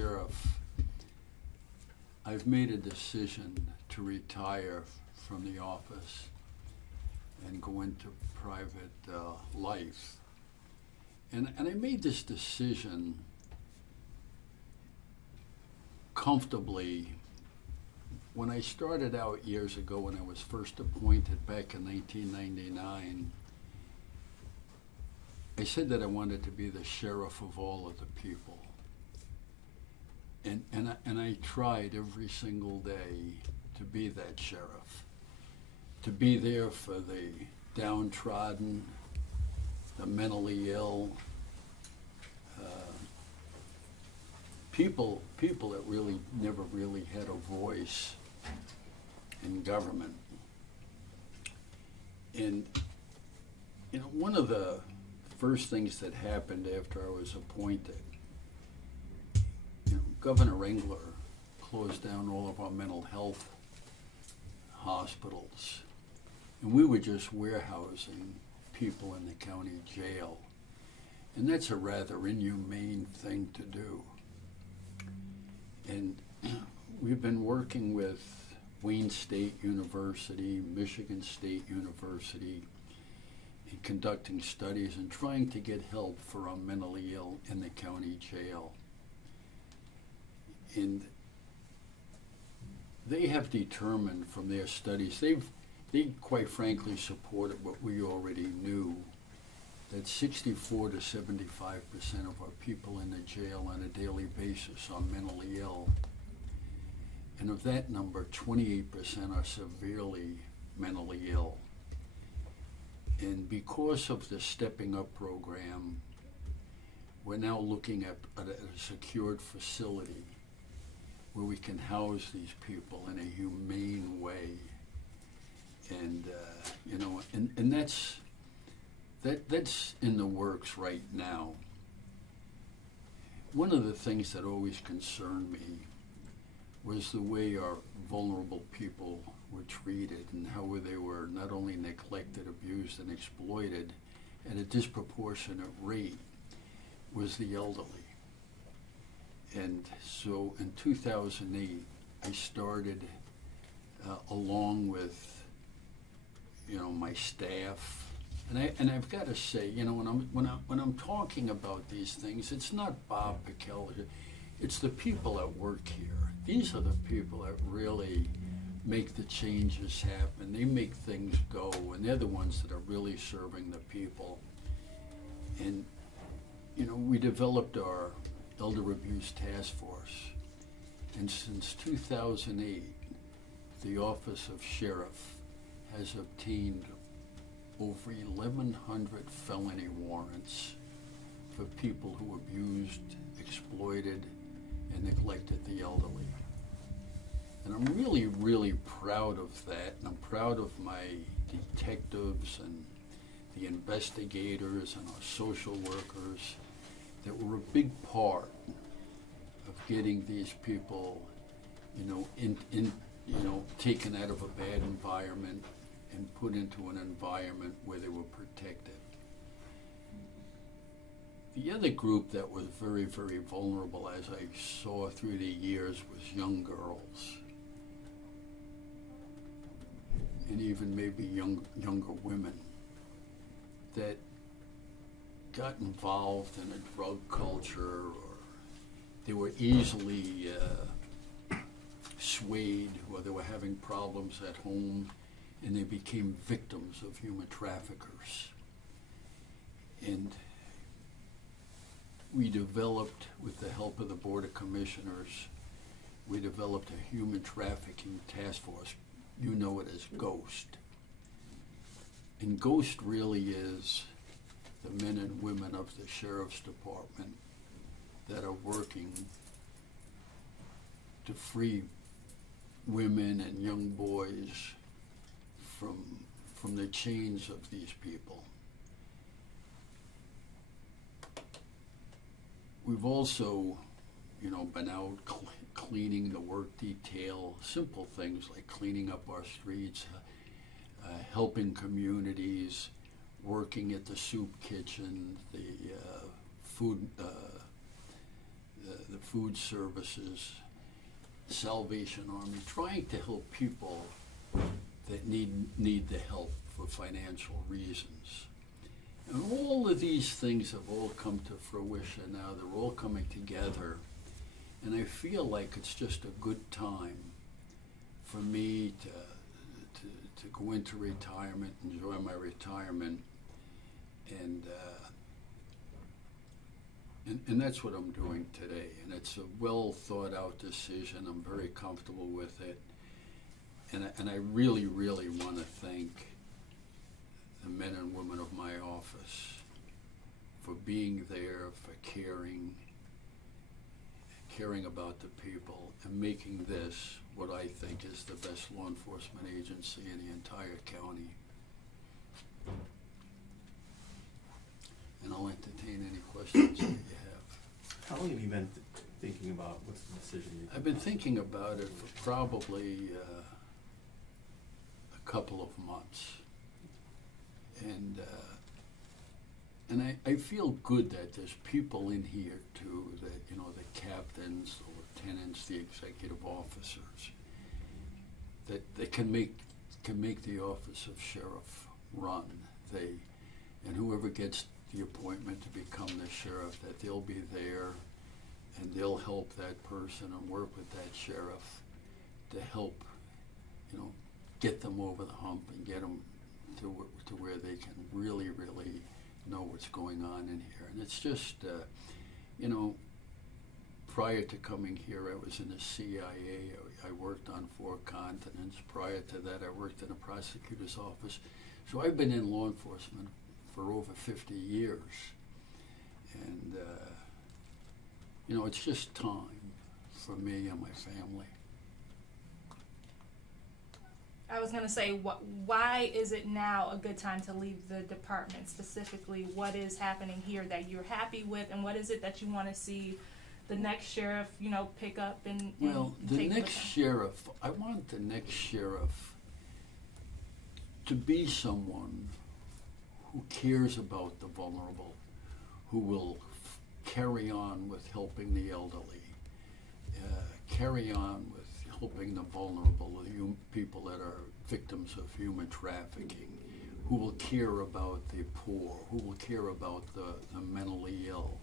sheriff, I've made a decision to retire from the office and go into private life. And I made this decision comfortably when I started out years ago, when I was first appointed back in 1999. I said that I wanted to be the sheriff of all of the people. And I tried every single day to be that sheriff, to be there for the downtrodden, the mentally ill, people that really never really had a voice in government. And one of the first things that happened after I was appointed, Governor Engler closed down all of our mental health hospitals, and we were just warehousing people in the county jail. And that's a rather inhumane thing to do. And we've been working with Wayne State University, Michigan State University, and conducting studies and trying to get help for our mentally ill in the county jail. And they have determined from their studies, they quite frankly supported what we already knew, that 64 to 75% of our people in the jail on a daily basis are mentally ill. And of that number, 28% are severely mentally ill. And because of the Stepping Up program, we're now looking at a secured facility where we can house these people in a humane way. And and that's in the works right now. One of the things that always concerned me was the way our vulnerable people were treated and how they were not only neglected, abused, and exploited at a disproportionate rate was the elderly. And so in 2008, I started, along with my staff, and I've got to say, when I'm talking about these things, it's not Bob Pickell, it's the people at work here. These are the people that really make the changes happen. They make things go, and they're the ones that are really serving the people. And we developed our Elder Abuse Task Force, and since 2008, the Office of Sheriff has obtained over 1,100 felony warrants for people who abused, exploited, and neglected the elderly. And I'm really, really proud of that, and I'm proud of my detectives and the investigators and our social workers that were a big part of getting these people, taken out of a bad environment and put into an environment where they were protected. The other group that was very, very vulnerable, as I saw through the years, was young girls, and even maybe younger women that got involved in a drug culture, or they were easily swayed, or they were having problems at home, and they became victims of human traffickers. And we developed, with the help of the Board of Commissioners, we developed a human trafficking task force. You know it as GHOST. And GHOST really is the men and women of the Sheriff's Department that are working to free women and young boys from the chains of these people. We've also, been out cleaning the work detail, simple things like cleaning up our streets, helping communities, working at the soup kitchen, the food the food services, Salvation Army, trying to help people that need the help for financial reasons. And all of these things have all come to fruition now. They're all coming together. And I feel like it's just a good time for me to go into retirement, enjoy my retirement, and that's what I'm doing today. And it's a well thought out decision. I'm very comfortable with it. And I really, really want to thank the men and women of my office for being there, for caring about the people, and making this what I think is the best law enforcement agency in the entire county. And I'll entertain any questions that you have. How long have you been thinking about what's the decision? I've been thinking about it for probably a couple of months. And I feel good that there's people in here too, that, you know, the captains, the lieutenants, the executive officers, that can make the office of sheriff run. And whoever gets the appointment to become the sheriff, that they'll be there and they'll help that person and work with that sheriff to help, you know, get them over the hump and get them to where they can really, really know what's going on in here. And it's just, you know, prior to coming here, I was in the CIA. I worked on 4 continents. Prior to that, I worked in a prosecutor's office. So I've been in law enforcement for over 50 years. And, you know, it's just time for me and my family. I was going to say, why is it now a good time to leave the department? Specifically, what is happening here that you're happy with, and what is it that you want to see the next sheriff, you know, pick up and well, the take next sheriff, I want the next sheriff to be someone who cares about the vulnerable, who will carry on with helping the elderly, carry on with helping the vulnerable, the people that are victims of human trafficking, who will care about the poor, who will care about the mentally ill.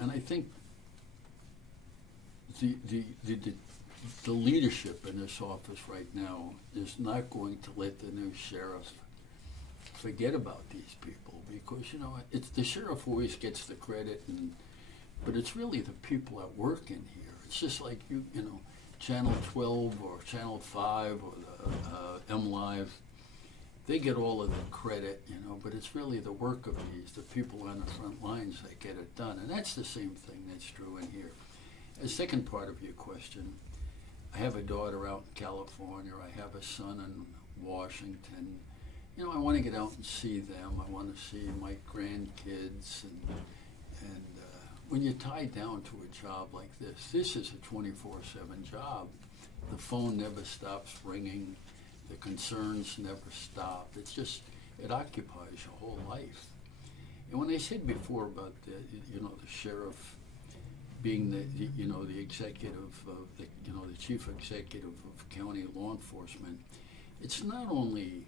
And I think the leadership in this office right now is not going to let the new sheriff forget about these people, because, you know, it's the sheriff who always gets the credit, but it's really the people that work in here. It's just like you know, Channel 12 or Channel 5 or the MLive, they get all of the credit, you know, but it's really the work of the people on the front lines that get it done. And that's the same thing that's true in here. The second part of your question, I have a daughter out in California. I have a son in Washington. You know, I want to get out and see them. I want to see my grandkids. And when you're tied down to a job like this is a 24/7 job. The phone never stops ringing. The concerns never stop. It's just, it occupies your whole life. And when I said before about the sheriff being the executive of the chief executive of county law enforcement, it's not only,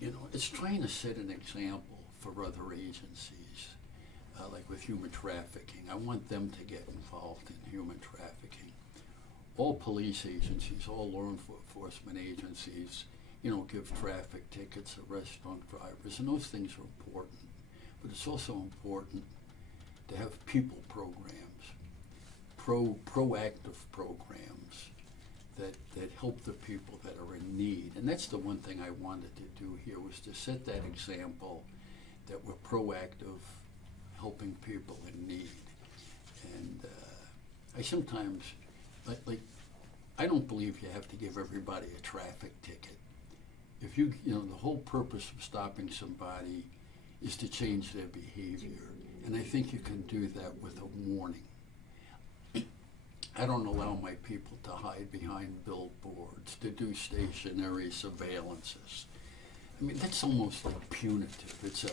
it's trying to set an example for other agencies, like with human trafficking. I want them to get involved in human trafficking. All police agencies, all law enforcement agencies, give traffic tickets to restaurant drivers, and those things are important. But it's also important to have people programs, proactive programs that help the people that are in need. And that's the one thing I wanted to do here, was to set that example that we're proactive, helping people in need. And I sometimes, I don't believe you have to give everybody a traffic ticket. If the whole purpose of stopping somebody is to change their behavior. And I think you can do that with a warning. I don't allow my people to hide behind billboards, to do stationary surveillances. I mean, that's almost like punitive. It's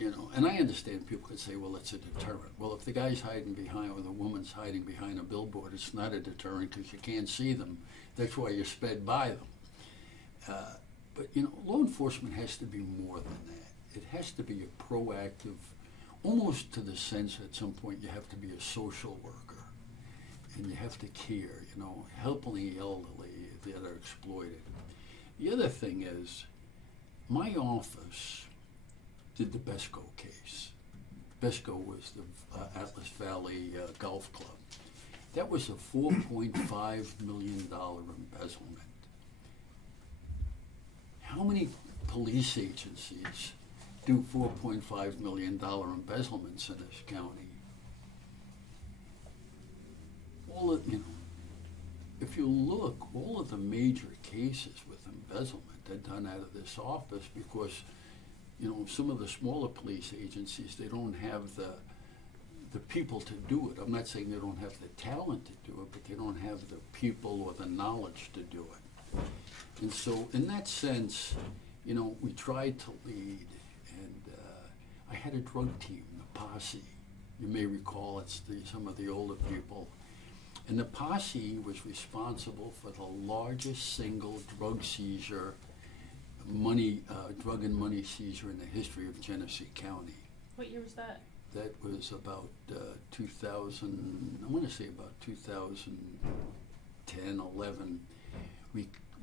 You know, and I understand people could say, well, it's a deterrent. Well, if the guy's hiding behind, or the woman's hiding behind a billboard, it's not a deterrent because you can't see them. That's why you sped by them. But, you know, law enforcement has to be more than that. It has to be a proactive, almost to the sense at some point you have to be a social worker. And you have to care, you know, helping the elderly that are exploited. The other thing is, my office did the BESCO case. BESCO was the Atlas Valley Golf Club. That was a $4.5 million embezzlement. How many police agencies do $4.5 million embezzlements in this county? All of, you know, if you look, all of the major cases with embezzlement are done out of this office because, you know, some of the smaller police agencies, they don't have the people to do it. I'm not saying they don't have the talent to do it, but they don't have the people or the knowledge to do it. And so in that sense, you know, we tried to lead, and I had a drug team, the Posse. You may recall, it's some of the older people. And the Posse was responsible for the largest single drug seizure, drug and money seizure in the history of Genesee County. What year was that? That was about 2000, I want to say about 2010, 11.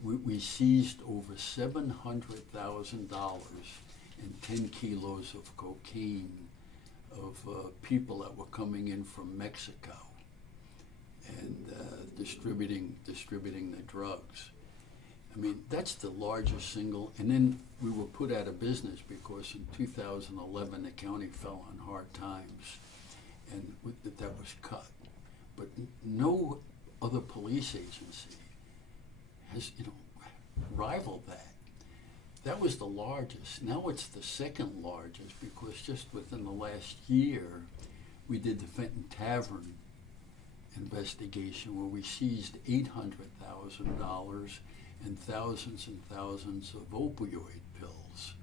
We seized over $700,000 and 10 kilos of cocaine of people that were coming in from Mexico and distributing the drugs. I mean, that's the largest single. And then we were put out of business because in 2011 the county fell on hard times, and that was cut. But no other police agency has, you know, rivaled that. That was the largest. Now it's the second largest because just within the last year we did the Fenton Tavern investigation where we seized $800,000 and thousands of opioid pills.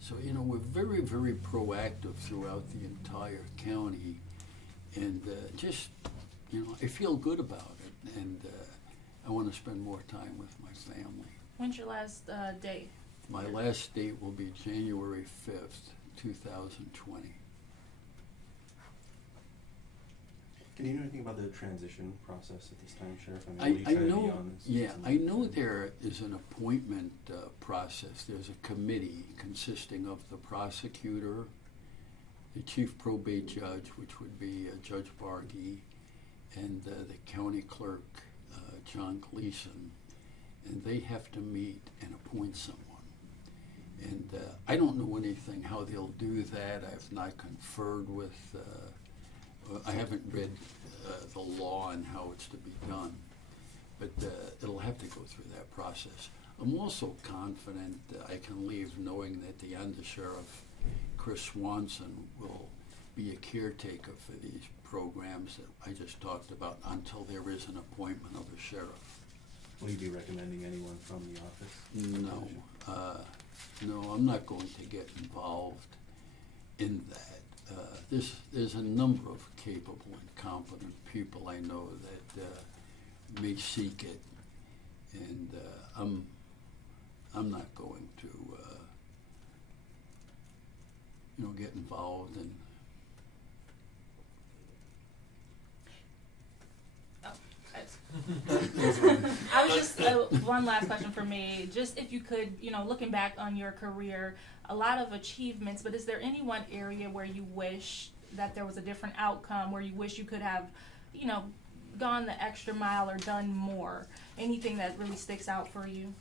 So, you know, we're very, very proactive throughout the entire county, and just, you know, I feel good about it, and I want to spend more time with my family. When's your last day? My last date will be January 5th, 2020. Can you know anything about the transition process at this time, Sheriff? I mean, I know, yeah, I know there is an appointment process. There's a committee consisting of the prosecutor, the chief probate judge, which would be Judge Bargy, and the county clerk, John Gleason, and they have to meet and appoint someone. And I don't know anything how they'll do that. I've not conferred with I haven't read the law and how it's to be done, but it'll have to go through that process. I'm also confident I can leave knowing that the undersheriff, Chris Swanson, will be a caretaker for these programs that I just talked about until there is an appointment of a sheriff. Will you be recommending anyone from the office? No, no, I'm not going to get involved in that. There's a number of capable and competent people I know that may seek it, and I'm not going to you know, get involved in. I was just one last question for me. Just if you could, you know, looking back on your career, a lot of achievements, but is there any one area where you wish that there was a different outcome, where you wish you could have, you know, gone the extra mile or done more? Anything that really sticks out for you?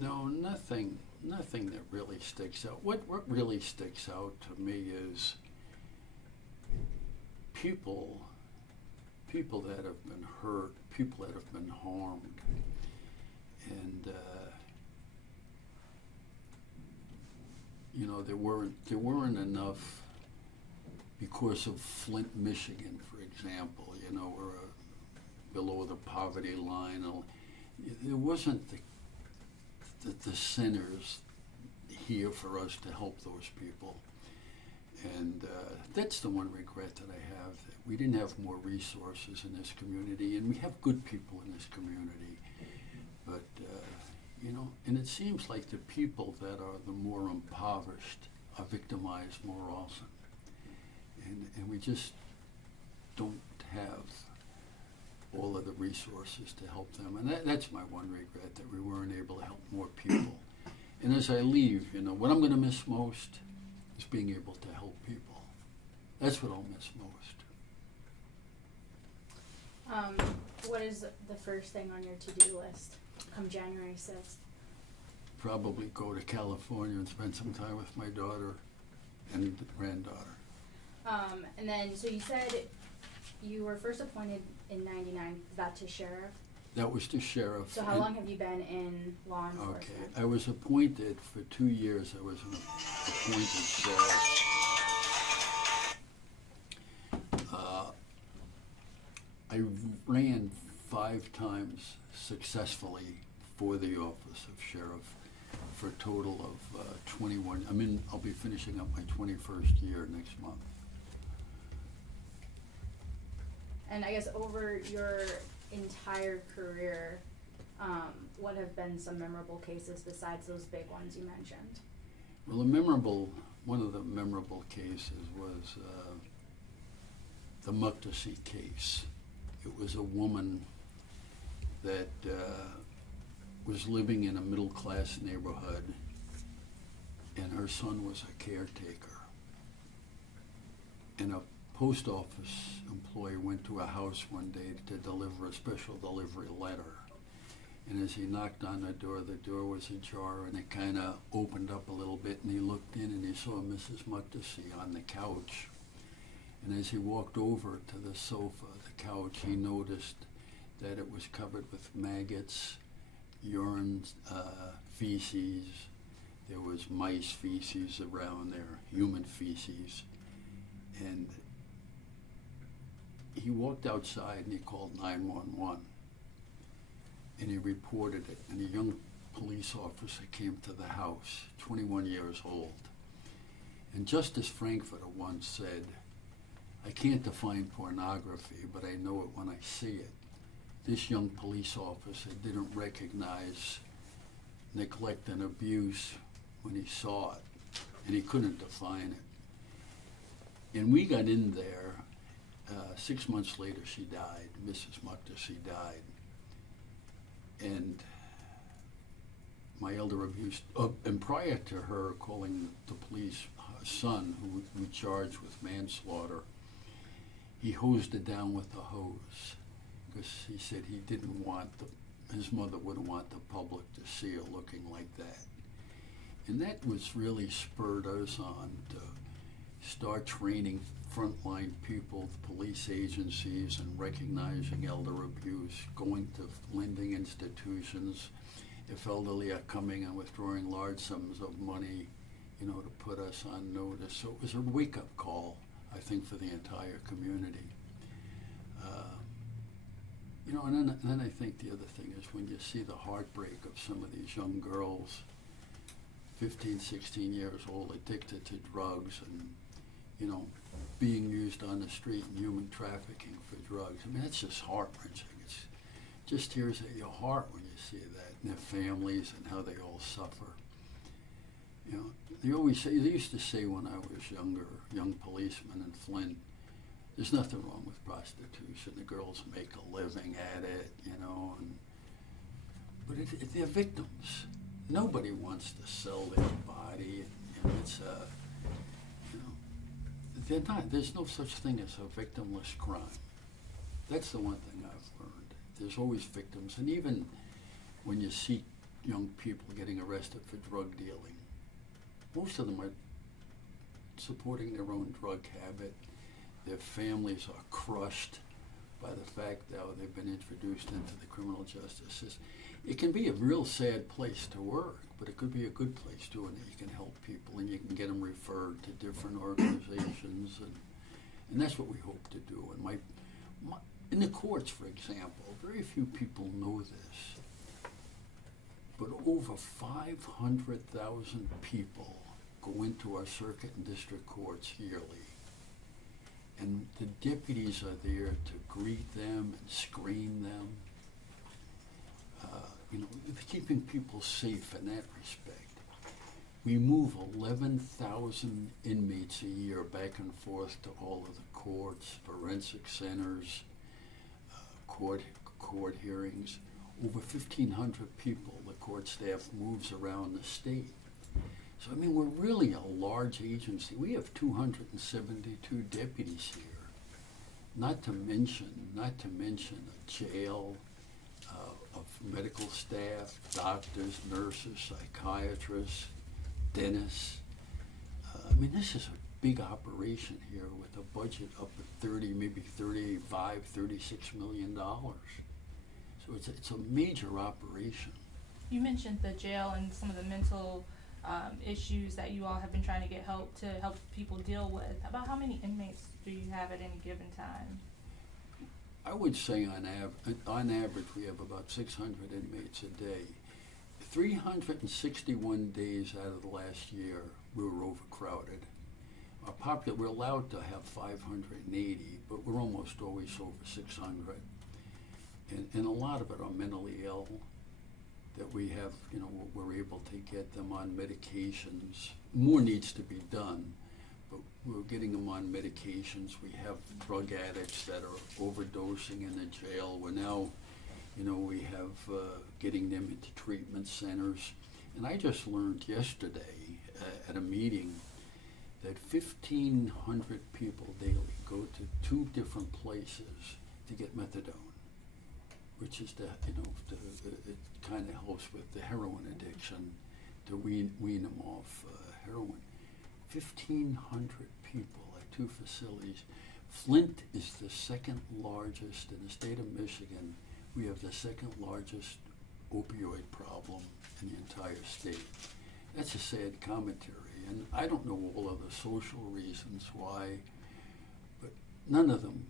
No, nothing that really sticks out. What really sticks out to me is people that have been hurt, people that have been harmed, and you know, there weren't enough because of Flint, Michigan, for example. You know, we're below the poverty line. There wasn't the centers here for us to help those people. And that's the one regret that I have, that we didn't have more resources in this community, and we have good people in this community. But, you know, and it seems like the people that are the more impoverished are victimized more often. And we just don't have all of the resources to help them. And that's my one regret, that we weren't able to help more people. And as I leave, you know, what I'm going to miss most is being able to help people. That's what I'll miss most. What is the first thing on your to-do list come January 6th? Probably go to California and spend some time with my daughter and granddaughter. And then, so you said you were first appointed in '99, is that to sheriff? That was the sheriff. So how long have you been in law enforcement? Okay, I was appointed for 2 years. I was an appointed sheriff. I ran 5 times successfully for the office of sheriff for a total of 21. I'll be finishing up my 21st year next month. And I guess over your entire career, what have been some memorable cases besides those big ones you mentioned? Well, one of the memorable cases was the Mukdesi case. It was a woman that was living in a middle-class neighborhood, and her son was a caretaker. And a post office employee went to a house one day to deliver a special delivery letter. And as he knocked on the door was ajar, and it kind of opened up a little bit, and he looked in and he saw Mrs. Mukdesi on the couch. And as he walked over to the sofa, the couch, he noticed that it was covered with maggots, urine, feces. There was mice feces around there, human feces. And he walked outside and he called 911. And he reported it. And a young police officer came to the house, 21 years old. And Justice Frankfurter once said, "I can't define pornography, but I know it when I see it." This young police officer didn't recognize neglect and abuse when he saw it, and he couldn't define it. And we got in there. 6 months later, she died. Mrs. Mukdesi died. And my elder abuse, and prior to her calling the police, her son, who we charged with manslaughter, he hosed it down with a hose because he said he didn't want his mother wouldn't want the public to see her looking like that. And that was really spurred us on to start training frontline people, police agencies, and recognizing elder abuse, going to lending institutions. If elderly are coming and withdrawing large sums of money, you know, to put us on notice. So it was a wake-up call, I think, for the entire community. You know, and then I think the other thing is when you see the heartbreak of some of these young girls, 15, 16 years old, addicted to drugs and, you know, being used on the street and human trafficking for drugs. I mean, that's just heart-wrenching. It just tears at your heart when you see that, and their families and how they all suffer. You know, they used to say when I was younger, young policeman in Flint, there's nothing wrong with prostitution. The girls make a living at it, you know, but they're victims. Nobody wants to sell their body, and it's you know, they're not. There's no such thing as a victimless crime. That's the one thing I've learned. There's always victims, and even when you see young people getting arrested for drug dealing, most of them are supporting their own drug habit. Their families are crushed by the fact that they've been introduced into the criminal justice system. It can be a real sad place to work, but it could be a good place too, and you can help people and you can get them referred to different organizations, and that's what we hope to do. And in the courts, for example, very few people know this, but over 500,000 people go into our circuit and district courts yearly. And the deputies are there to greet them and screen them. Keeping people safe in that respect. We move 11,000 inmates a year back and forth to all of the courts, forensic centers, court hearings. Over 1,500 people, the court staff moves around the state. So, we're really a large agency. We have 272 deputies here. Not to mention a jail of medical staff, doctors, nurses, psychiatrists, dentists. This is a big operation here with a budget up at 30, maybe $35, $36 million. So it's a major operation. You mentioned the jail and some of the mental issues that you all have been trying to get help people deal with. About how many inmates do you have at any given time? I would say on average we have about 600 inmates a day. 361 days out of the last year we were overcrowded. We're allowed to have 580, but we're almost always over 600. And a lot of it are mentally ill that we have, we're able to get them on medications. More needs to be done, but we're getting them on medications. We have drug addicts that are overdosing in the jail. We're now, we have getting them into treatment centers. And I just learned yesterday at a meeting that 1,500 people daily go to 2 different places to get methadone, which is it kind of helps with the heroin addiction to wean them off heroin. 1,500 people at 2 facilities. Flint is the second largest in the state of Michigan. We have the second largest opioid problem in the entire state. That's a sad commentary, and I don't know all of the social reasons why, but none of them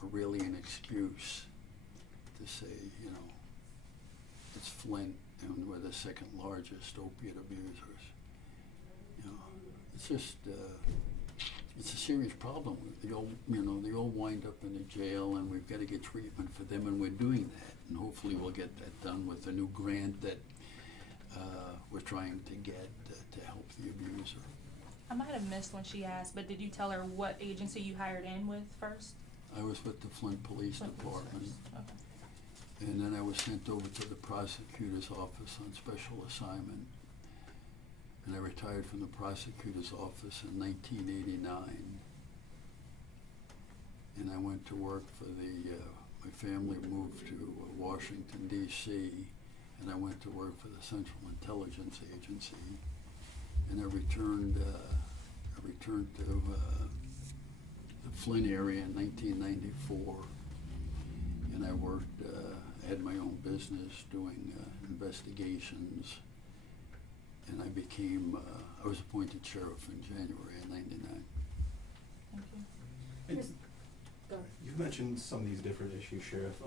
are really an excuse to say, it's Flint and we're the second largest opiate abusers. It's just, it's a serious problem. They all wind up in the jail, and we've got to get treatment for them, and we're doing that. And hopefully we'll get that done with a new grant that we're trying to get to help the abuser. I might have missed when she asked, but did you tell her what agency you hired in with first? I was with the Flint Police Department. Okay. And then I was sent over to the prosecutor's office on special assignment. And I retired from the prosecutor's office in 1989. And I went to work for my family moved to Washington, D.C., and I went to work for the Central Intelligence Agency. And I returned to the Flint area in 1994. And I worked, had my own business doing investigations. And I was appointed sheriff in January of '99. Thank you. And you've mentioned some of these different issues, Sheriff.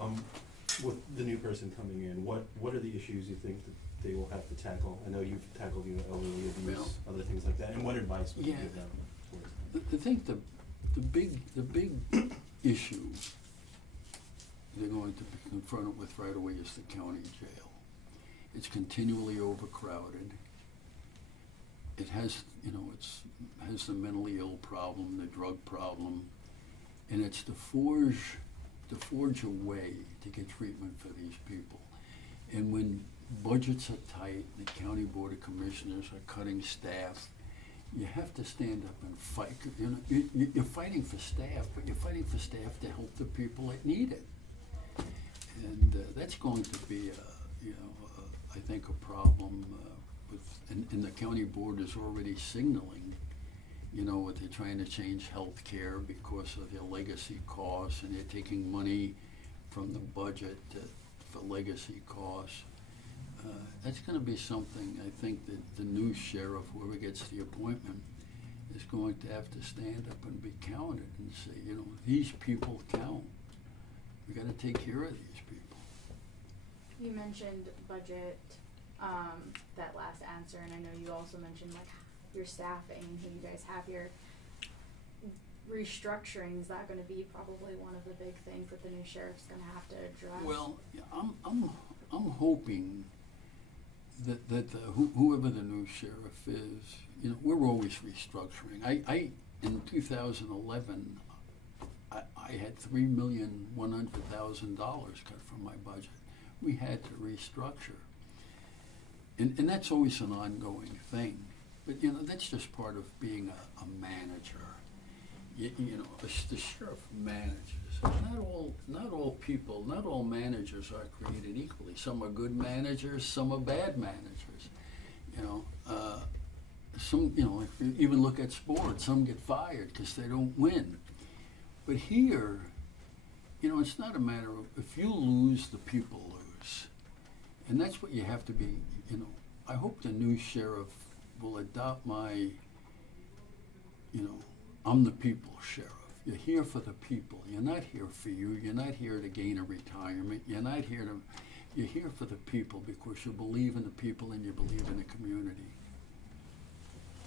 With the new person coming in, what are the issues you think that they will have to tackle? I know you've tackled elderly abuse, other things like that. And what advice would you give them towards that? I think the big issue they're going to be confronted with right away is the county jail. It's continually overcrowded. It has, has the mentally ill problem, the drug problem, and it's to forge a way to get treatment for these people. And when budgets are tight, the county board of commissioners are cutting staff, you have to stand up and fight. You're fighting for staff, but you're fighting for staff to help the people that need it. And that's going to be, I think, a problem. And the county board is already signaling, what they're trying to change health care because of their legacy costs, and they're taking money from the budget for legacy costs. That's going to be something I think that the new sheriff, whoever gets the appointment, is going to have to stand up and be counted and say, these people count. We got to take care of these people. You mentioned budget. that last answer, and I know you also mentioned like your staffing and who you guys have here. Restructuring, is that going to be probably one of the big things that the new sheriff's going to have to address? Well, yeah, I'm hoping that whoever the new sheriff is, you know, we're always restructuring. I in 2011, I had $3,100,000 cut from my budget. We had to restructure, and that's always an ongoing thing. But you know, that's just part of being a manager. You know, the sheriff manages. Not all people, not all managers are created equally. Some are good managers, some are bad managers. You know, some, you know, if you even look at sports, some get fired because they don't win. But here, you know, it's not a matter of, if you lose, the people lose. And that's what you have to be, you know. I hope the new sheriff will adopt my, you know, I'm the people's sheriff. You're here for the people. You're not here for you. You're not here to gain a retirement. You're not here to, you're here for the people because you believe in the people and you believe in the community.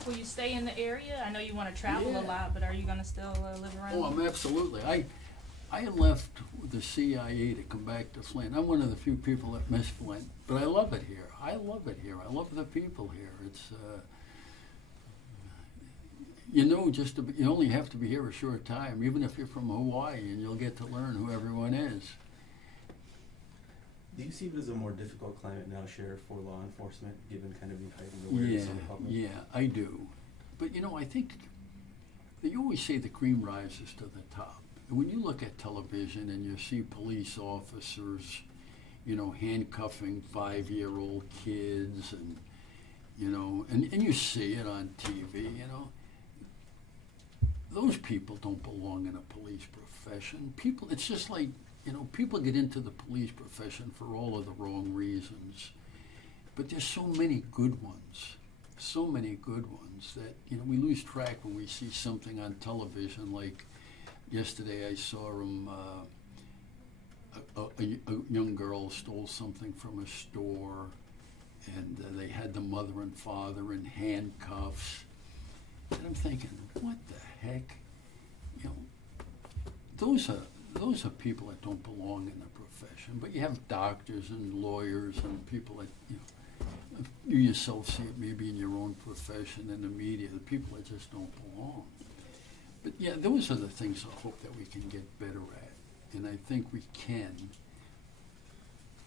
Will you stay in the area? I know you want to travel a lot, but are you going to still live around? Oh, I'm absolutely. I left the CIA to come back to Flint. I'm one of the few people that miss Flint, but I love it here. I love it here. I love the people here. It's, you know, you only have to be here a short time, even if you're from Hawaii, and you'll get to learn who everyone is. Do you see it as a more difficult climate now, Sheriff, for law enforcement, given kind of the heightened awareness of the public? Yeah, I do. But, you know, I think they always say the cream rises to the top. And when you look at television and you see police officers, you know, handcuffing 5-year-old kids and, you know, and you see it on TV, you know, those people don't belong in a police profession. People, it's just like, you know, people get into the police profession for all of the wrong reasons. But there's so many good ones that, you know, we lose track when we see something on television. Like yesterday I saw a young girl stole something from a store, and they had the mother and father in handcuffs. And I'm thinking, what the heck? You know, those are people that don't belong in the profession. But you have doctors and lawyers and people that, you know, you yourself see it maybe in your own profession, in the media, the people that just don't belong. But yeah, those are the things I hope that we can get better at. And I think we can.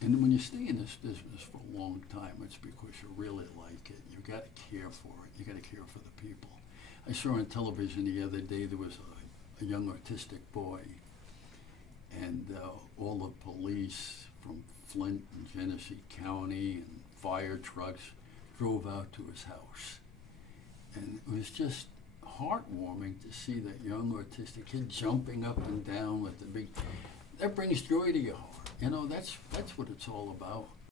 And when you stay in this business for a long time, it's because you really like it. You got to care for it. You got to care for the people. I saw on television the other day there was a young autistic boy, and all the police from Flint and Genesee County and fire trucks drove out to his house. And it was just heartwarming to see that young autistic kid jumping up and down with the big, that brings joy to your heart. You know, that's what it's all about.